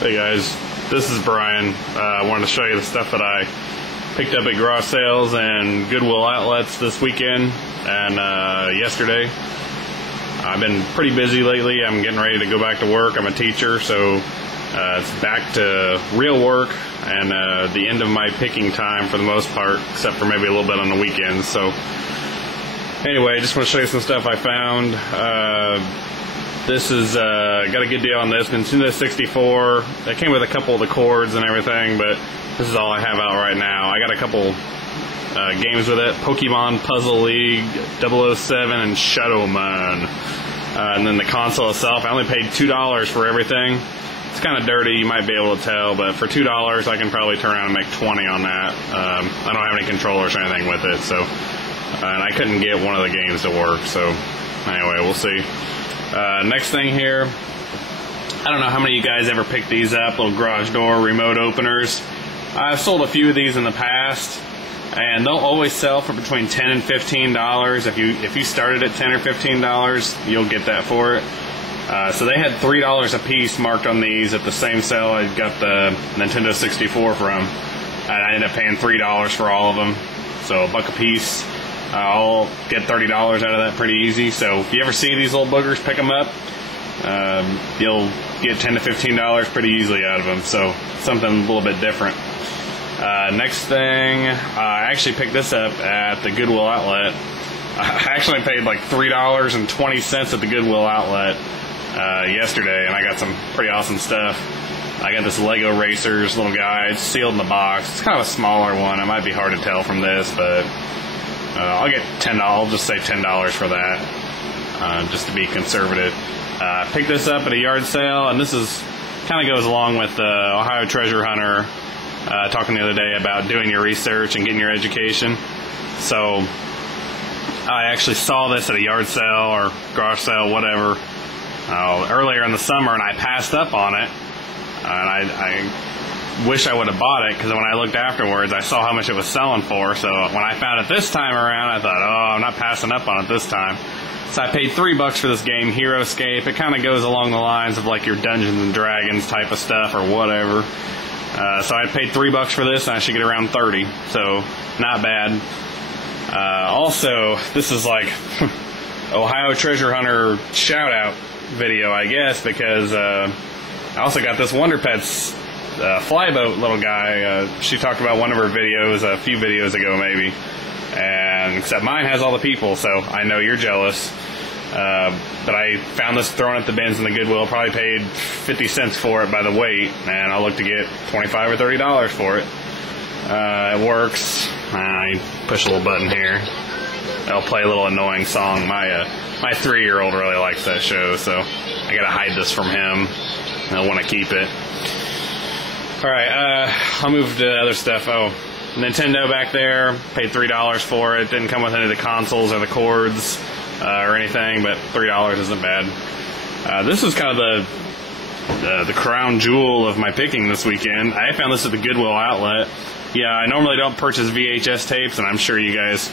Hey guys, this is Brian. I wanted to show you the stuff that I picked up at garage sales and Goodwill outlets this weekend and yesterday. I've been pretty busy lately. I'm getting ready to go back to work. I'm a teacher, so it's back to real work and the end of my picking time for the most part, except for maybe a little bit on the weekends. So anyway, I just want to show you some stuff I found. This is, got a good deal on this, Nintendo 64. It came with a couple of the cords and everything, but this is all I have out right now. I got a couple games with it. Pokemon Puzzle League, 007, and Shadowman. And then the console itself, I only paid $2 for everything. It's kind of dirty, you might be able to tell, but for $2 I can probably turn around and make 20 on that. I don't have any controllers or anything with it, so and I couldn't get one of the games to work, so anyway, we'll see. Next thing here, I don't know how many of you guys ever picked these up, little garage door remote openers. I've sold a few of these in the past, and they'll always sell for between $10 and $15. If you started at $10 or $15, you'll get that for it. So they had $3 a piece marked on these at the same sale I got the Nintendo 64 from, and I ended up paying $3 for all of them, so $1 a piece. I'll get $30 out of that pretty easy. So if you ever see these little boogers, pick them up. You'll get $10 to $15 pretty easily out of them. So something a little bit different. Next thing, I actually picked this up at the Goodwill outlet. I actually paid like $3.20 at the Goodwill outlet yesterday, and I got some pretty awesome stuff. I got this Lego Racers little guy. It's sealed in the box. It's kind of a smaller one. It might be hard to tell from this, but I'll get $10. I'll just say $10 for that, just to be conservative. Picked this up at a yard sale, and this is kind of goes along with Ohio Treasure Hunter talking the other day about doing your research and getting your education. So I actually saw this at a yard sale or garage sale, whatever, earlier in the summer, and I passed up on it. And I wish I would have bought it, because when I looked afterwards, I saw how much it was selling for. So when I found it this time around, I thought, oh, I'm not passing up on it this time. So I paid $3 for this game, Heroescape. It kind of goes along the lines of like your Dungeons and Dragons type of stuff or whatever. So I paid $3 for this, and I should get around 30. So not bad. Also, this is like Ohio Treasure Hunter shout out video, I guess, because I also got this Wonder Pets flyboat little guy. She talked about one of her videos a few videos ago maybe, and except mine has all the people, so I know you're jealous. But I found this thrown at the bins in the Goodwill, probably paid 50 cents for it by the weight, and I'll look to get $25 or $30 for it. It works. I push a little button here, I'll play a little annoying song. My 3-year-old really likes that show, so I gotta hide this from him. I want to keep it. Alright, I'll move to other stuff. Oh, Nintendo back there, paid $3 for it. Didn't come with any of the consoles or the cords or anything, but $3 isn't bad. This is kind of the crown jewel of my picking this weekend. I found this at the Goodwill outlet. Yeah, I normally don't purchase VHS tapes, and I'm sure you guys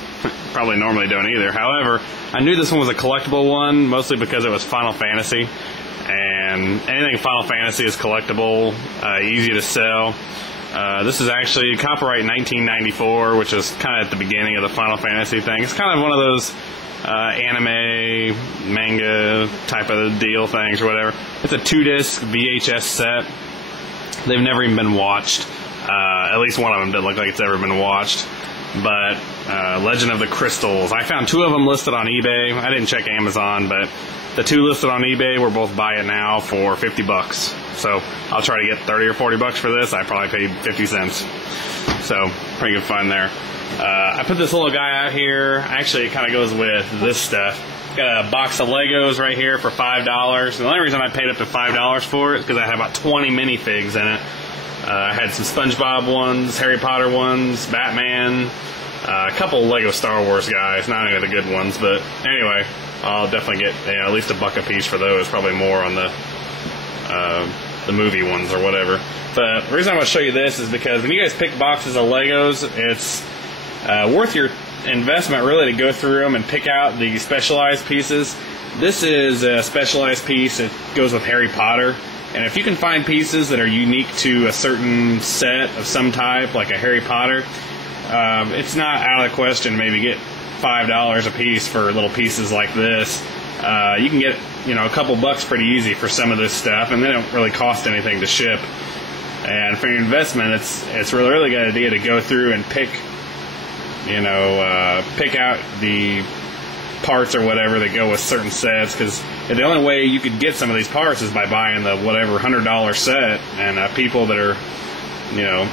probably normally don't either. However, I knew this one was a collectible one, mostly because it was Final Fantasy. And anything Final Fantasy is collectible, easy to sell. This is actually copyright 1994, which is kind of at the beginning of the Final Fantasy thing. It's kind of one of those anime, manga type of deal things or whatever. It's a 2-disc VHS set. They've never even been watched. At least one of them didn't look like it's ever been watched. But Legend of the Crystals. I found 2 of them listed on eBay. I didn't check Amazon, but the 2 listed on eBay were both buy it now for $50. So I'll try to get 30 or 40 bucks for this. I probably paid 50 cents. So pretty good find there. I put this little guy out here. Actually, it kind of goes with this stuff. Got a box of Legos right here for $5. The only reason I paid up to $5 for it is because I had about 20 minifigs in it. I had some SpongeBob ones, Harry Potter ones, Batman, a couple Lego Star Wars guys, not any of the good ones, but anyway, I'll definitely get at least $1 a piece for those, probably more on the movie ones or whatever. But the reason I want to show you this is because when you guys pick boxes of Legos, it's worth your investment really to go through them and pick out the specialized pieces. This is a specialized piece. It goes with Harry Potter. And if you can find pieces that are unique to a certain set of some type, like a Harry Potter, it's not out of the question to maybe get $5 a piece for little pieces like this. You can get, a couple bucks pretty easy for some of this stuff, and they don't really cost anything to ship. And for your investment, it's a really good idea to go through and pick out the parts or whatever that go with certain sets, because the only way you could get some of these parts is by buying the whatever $100 set. And people that are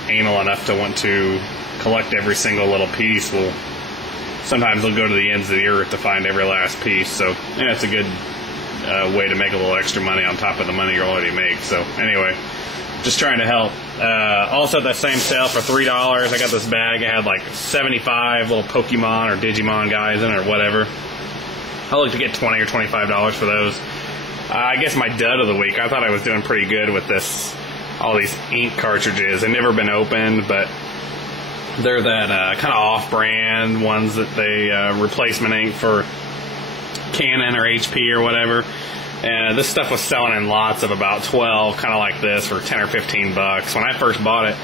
anal enough to want to collect every single little piece will sometimes they'll go to the ends of the earth to find every last piece. So yeah, it's a good way to make a little extra money on top of the money you already make. So anyway, just trying to help. Also at that same sale for $3, I got this bag. It had like 75 little Pokemon or Digimon guys in it or whatever. I looked to get $20 or $25 for those. I guess my dud of the week, I thought I was doing pretty good with all these ink cartridges. They've never been opened, but they're that kind of off-brand ones that they replacement ink for Canon or HP or whatever. And this stuff was selling in lots of about 12, kind of like this, for 10 or 15 bucks. When I first bought it,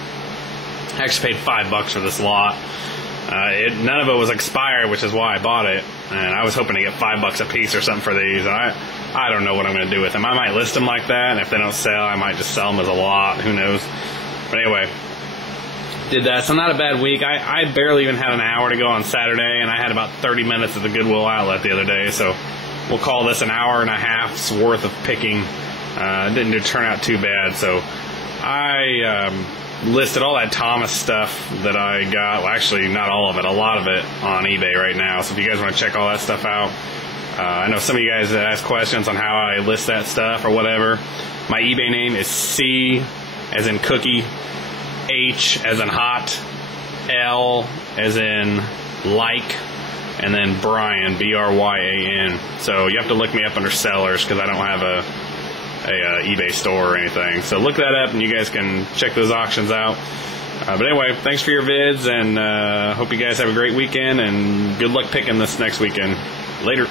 I actually paid $5 for this lot. None of it was expired, which is why I bought it. And I was hoping to get $5 a piece or something for these. And I don't know what I'm going to do with them. I might list them like that, and if they don't sell, I might just sell them as a lot. Who knows? But anyway, did that. So not a bad week. I barely even had an hour to go on Saturday, and I had about 30 minutes at the Goodwill outlet the other day. So we'll call this an hour and a half's worth of picking. It didn't turn out too bad. So I listed all that Thomas stuff that I got. Well, actually, not all of it. A lot of it on eBay right now. So if you guys want to check all that stuff out, I know some of you guys ask questions on how I list that stuff or whatever. My eBay name is C as in cookie, H as in hot, L as in like, and then Bryan, B-R-Y-A-N. So you have to look me up under sellers because I don't have a eBay store or anything. So look that up and you guys can check those auctions out. But anyway, thanks for your vids, and hope you guys have a great weekend, and good luck picking this next weekend. Later.